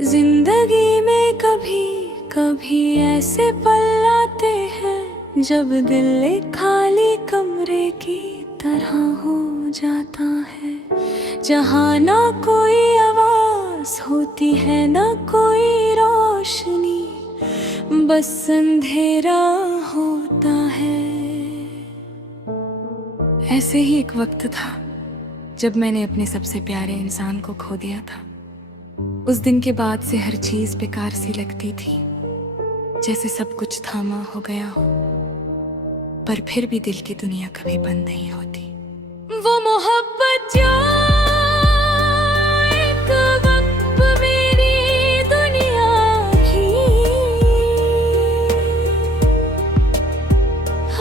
जिंदगी में कभी कभी ऐसे पल आते हैं जब दिल एक खाली कमरे की तरह हो जाता है, जहाँ ना कोई आवाज होती है ना कोई रोशनी, बस अंधेरा होता है। ऐसे ही एक वक्त था जब मैंने अपने सबसे प्यारे इंसान को खो दिया था। उस दिन के बाद से हर चीज बेकार सी लगती थी, जैसे सब कुछ थामा हो गया हो, पर फिर भी दिल की दुनिया कभी बंद नहीं होती। वो मोहब्बत जो एक वक्त मेरी दुनिया थी,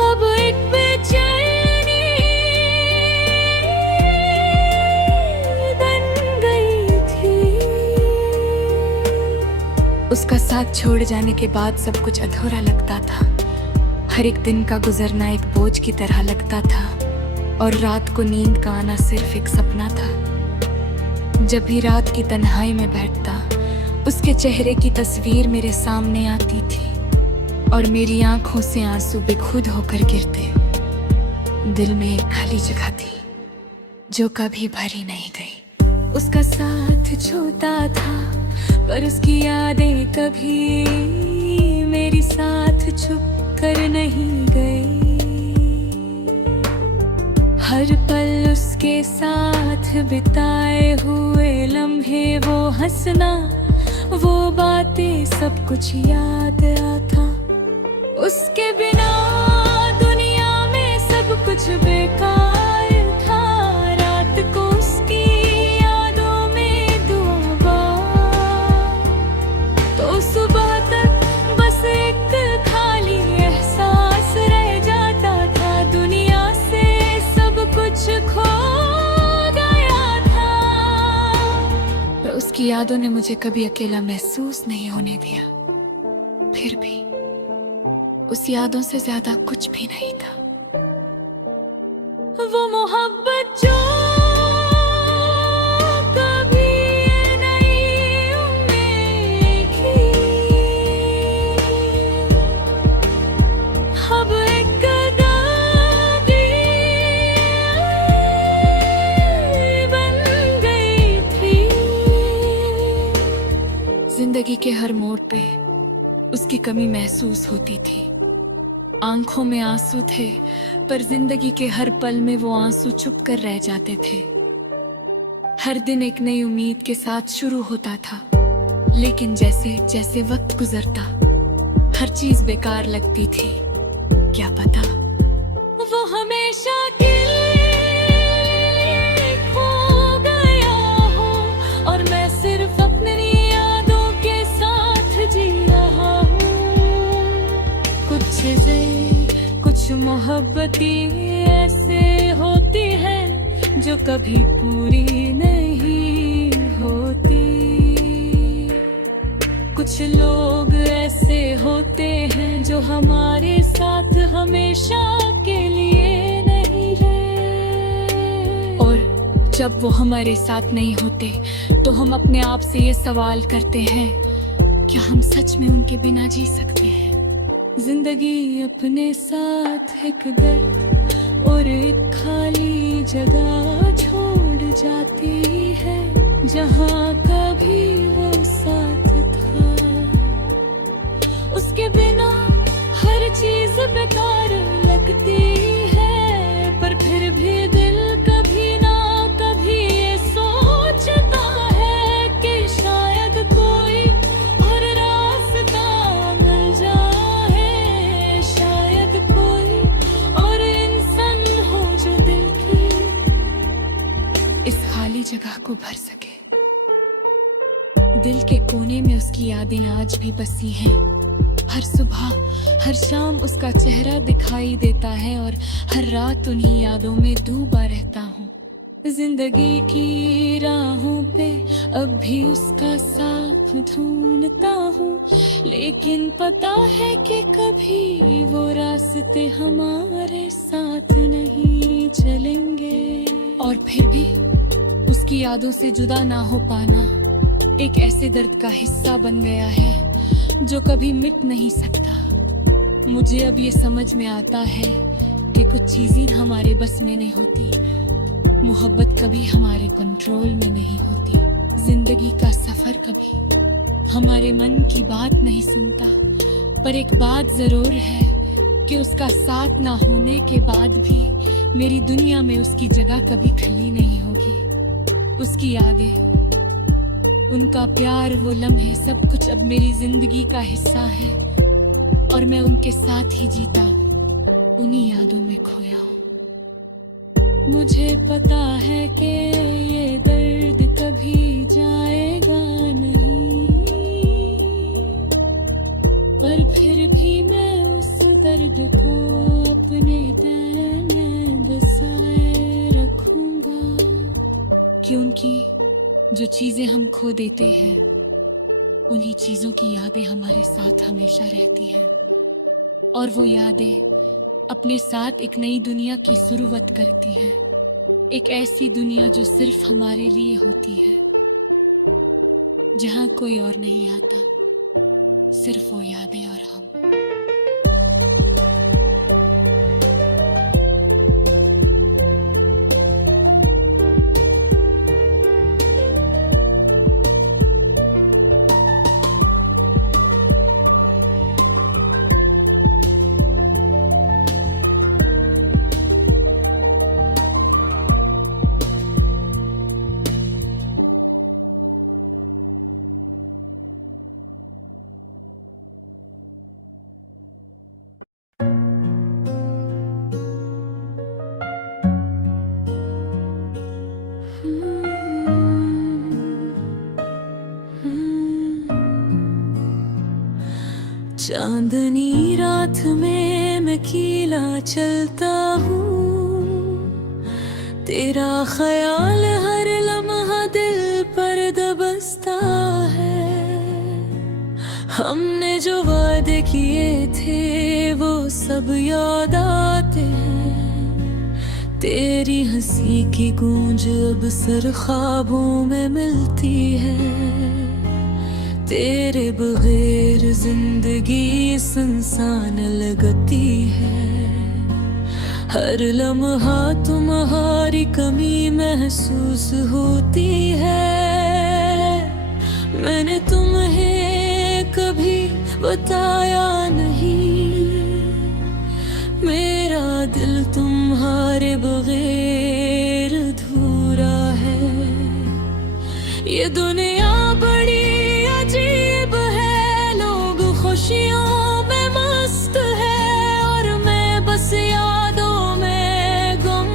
अब एक बेचैनी बन गई थी। उसका साथ छोड़ जाने के बाद सब कुछ अधूरा लगता था। हर एक दिन का गुजरना एक बोझ की तरह लगता था और रात को नींद का आना सिर्फ एक सपना था। जब भी रात की तन्हाई में बैठता, उसके चेहरे की तस्वीर मेरे सामने आती थी और मेरी आंखों से आंसू बेखुद होकर गिरते। दिल में एक खाली जगह थी जो कभी भरी नहीं गई। उसका साथ छूटा था पर उसकी यादें कभी मेरी साथ छुप कर नहीं गई। हर पल उसके साथ बिताए हुए लम्हे, वो हंसना, वो बातें, सब कुछ याद आता। उसके बिना दुनिया में सब कुछ बेकार था। रात को उसकी यादों में दुआ, तो सुबह तक बस एक खाली एहसास रह जाता था। दुनिया से सब कुछ खो गया था, पर उसकी यादों ने मुझे कभी अकेला महसूस नहीं होने दिया। फिर भी उस यादों से ज्यादा कुछ भी नहीं था। वो मोहब्बत जो कभी नहीं उम्मीद थी, अब एक दादी बन गई थी। जिंदगी के हर मोड़ पे उसकी कमी महसूस होती थी। आंखों में आंसू थे पर जिंदगी के हर पल में वो आंसू छुप कर रह जाते थे। हर दिन एक नई उम्मीद के साथ शुरू होता था, लेकिन जैसे जैसे वक्त गुजरता हर चीज बेकार लगती थी। क्या पता वो हमेशा के लिए खो गया हो और मैं सिर्फ अपनी यादों के साथ जी रहा हूँ। कुछ चीजें, कुछ मोहब्बतें ऐसे होती है जो कभी पूरी नहीं होती। कुछ लोग ऐसे होते हैं जो हमारे साथ हमेशा के लिए नहीं रहे, और जब वो हमारे साथ नहीं होते तो हम अपने आप से ये सवाल करते हैं, क्या हम सच में उनके बिना जी सकते हैं? जिंदगी अपने साथ एक दर्द और एक खाली जगह छोड़ जाती है, जहाँ कभी वो साथ था। उसके बिना हर चीज बेकार लगती है, पर फिर भी दिल कभी ना कभी ये सोचता है कि शायद कोई और रास्ता मिल जाए, शायद कोई और इंसान हो जो दिल की इस खाली जगह को भर सके। दिल के कोने में उसकी यादें आज भी बसी हैं। हर सुबह हर शाम उसका चेहरा दिखाई देता है और हर रात उन्हीं यादों में डूबा रहता हूँ। जिंदगी की राहों पे अब भी उसका साथ ढूंढता हूँ, लेकिन पता है कि कभी वो रास्ते हमारे साथ नहीं चलेंगे। और फिर भी उसकी यादों से जुदा ना हो पाना एक ऐसे दर्द का हिस्सा बन गया है जो कभी मिट नहीं सकता। मुझे अब ये समझ में आता है कि कुछ चीजें हमारे बस में नहीं होती। मोहब्बत कभी हमारे कंट्रोल में नहीं होती। जिंदगी का सफर कभी हमारे मन की बात नहीं सुनता। पर एक बात जरूर है कि उसका साथ ना होने के बाद भी मेरी दुनिया में उसकी जगह कभी खाली नहीं होगी। उसकी यादें, उनका प्यार, वो लम्हे, सब कुछ अब मेरी जिंदगी का हिस्सा है और मैं उनके साथ ही जीता हूँ, उन्हीं यादों में खोया हूँ। मुझे पता है कि ये दर्द कभी जाएगा नहीं, पर फिर भी मैं उस दर्द को अपने दिल में बसाए रखूंगा, क्योंकि जो चीजें हम खो देते हैं उन्हीं चीजों की यादें हमारे साथ हमेशा रहती हैं, और वो यादें अपने साथ एक नई दुनिया की शुरुआत करती हैं। एक ऐसी दुनिया जो सिर्फ हमारे लिए होती है, जहाँ कोई और नहीं आता, सिर्फ वो यादें और हम। चांदनी रात में मैं कीला चलता हूँ, तेरा ख्याल हर लम्हा दिल पर दबसता है। हमने जो वादे किए थे वो सब याद आते हैं। तेरी हंसी की गूंज अब सर ख्वाबों में मिलती है। तेरे बगैर जिंदगी सुनसान लगती है। हर लम्हा तुम्हारी कमी महसूस होती है। मैंने तुम्हें कभी बताया नहीं, मेरा दिल तुम्हारे बगैर अधूरा है। ये दुनिया बड़ी अजीब है, लोग खुशियों में मस्त है और मैं बस यादों में गम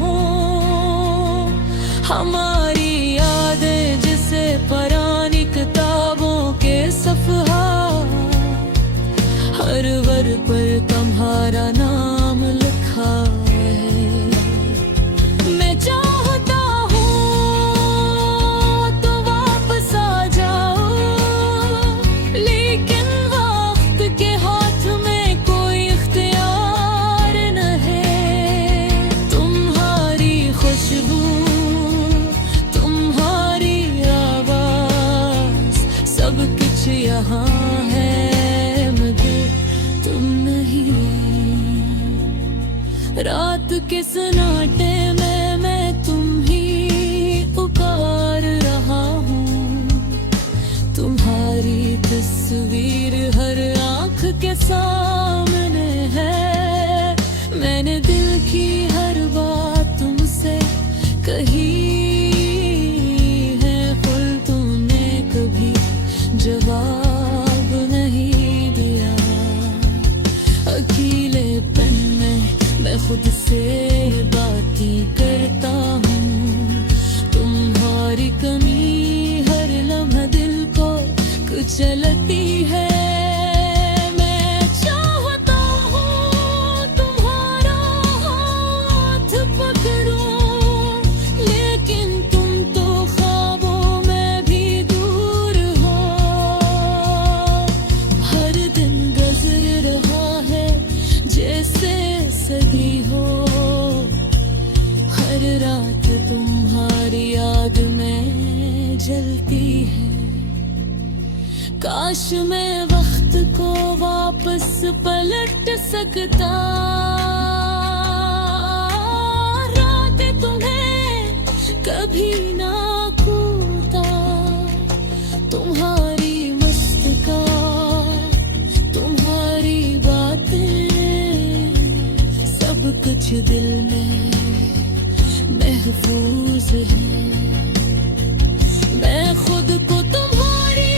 हूँ। हमारी यादें जिसे पुरानी किताबों के सफ़हात, हर वर पर तुम्हारा नाम लिखा है। मैं चाहता यहाँ है मगर तुम नहीं। रात के सन्नाटे में मैं तुम ही पुकार रहा हूँ। तुम्हारी तस्वीर हर आँख के सामने है। मैंने दिल की हर बात तुमसे कही है, खुद तुमने कभी जवाब नहीं दिया। अकेलेपन में मैं खुद से बातें करता हूँ। तुम्हारी कमी हर लम्हा दिल को कुचलती है। मैं चाहता हूँ तुम्हारा हाथ पकड़ूं, लेकिन तुम तो ख्वाबों में भी दूर हो। हर दिन गुजर रहा है जैसे सदी हो। हर रात तुम्हारी याद में जलती है। काश मैं वक्त को वापस पलट सकता, रातें तुम्हें कभी ना खोता। तुम्हारी तुम्हारी बातें, सब कुछ दिल में महफूज है। मैं खुद को तुम्हारी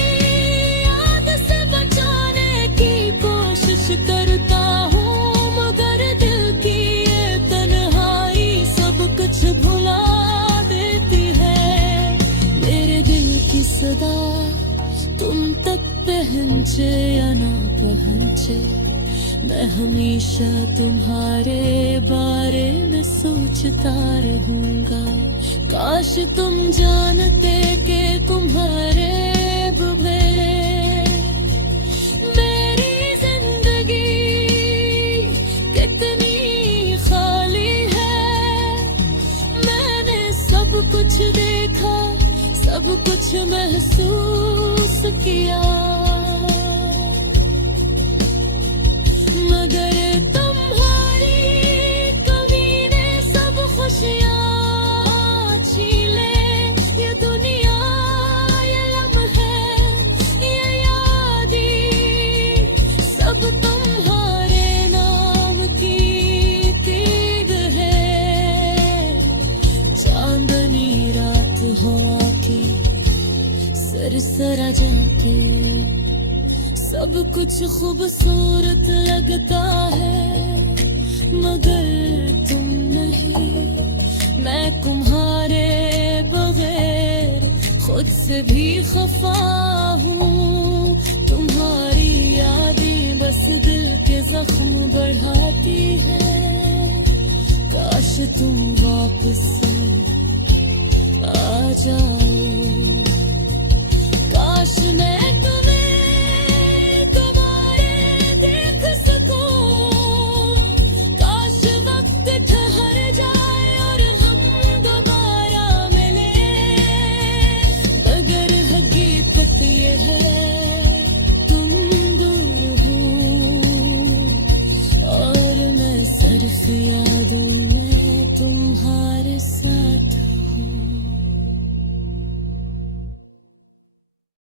याद से बचाने की कोशिश करता हूँ, मगर दिल की ये तन्हाई सब कुछ भुला देती है। मेरे दिल की सदा तुम तक पहुंचे या ना पहुंचे, मैं हमेशा तुम्हारे बारे में सोचता रहूंगा। काश तुम जानते कि तुम्हारे बगैर मेरी जिंदगी कितनी खाली है। मैंने सब कुछ देखा, सब कुछ महसूस किया, मगर तुम्हारी कमी ने सब खुशियाँ छीले। ये दुनिया, ये लम्हे, ये यादें, सब तुम्हारे नाम की तीर है। चांदनी रात हो आके सरसरा जाके, सब कुछ खूबसूरत लगता है, मगर तुम नहीं। मैं तुम्हारे बगैर खुद से भी खफा हूँ। तुम्हारी यादें बस दिल के जख्म बढ़ाती है। काश तुम वापस आ जाओ, काश मैं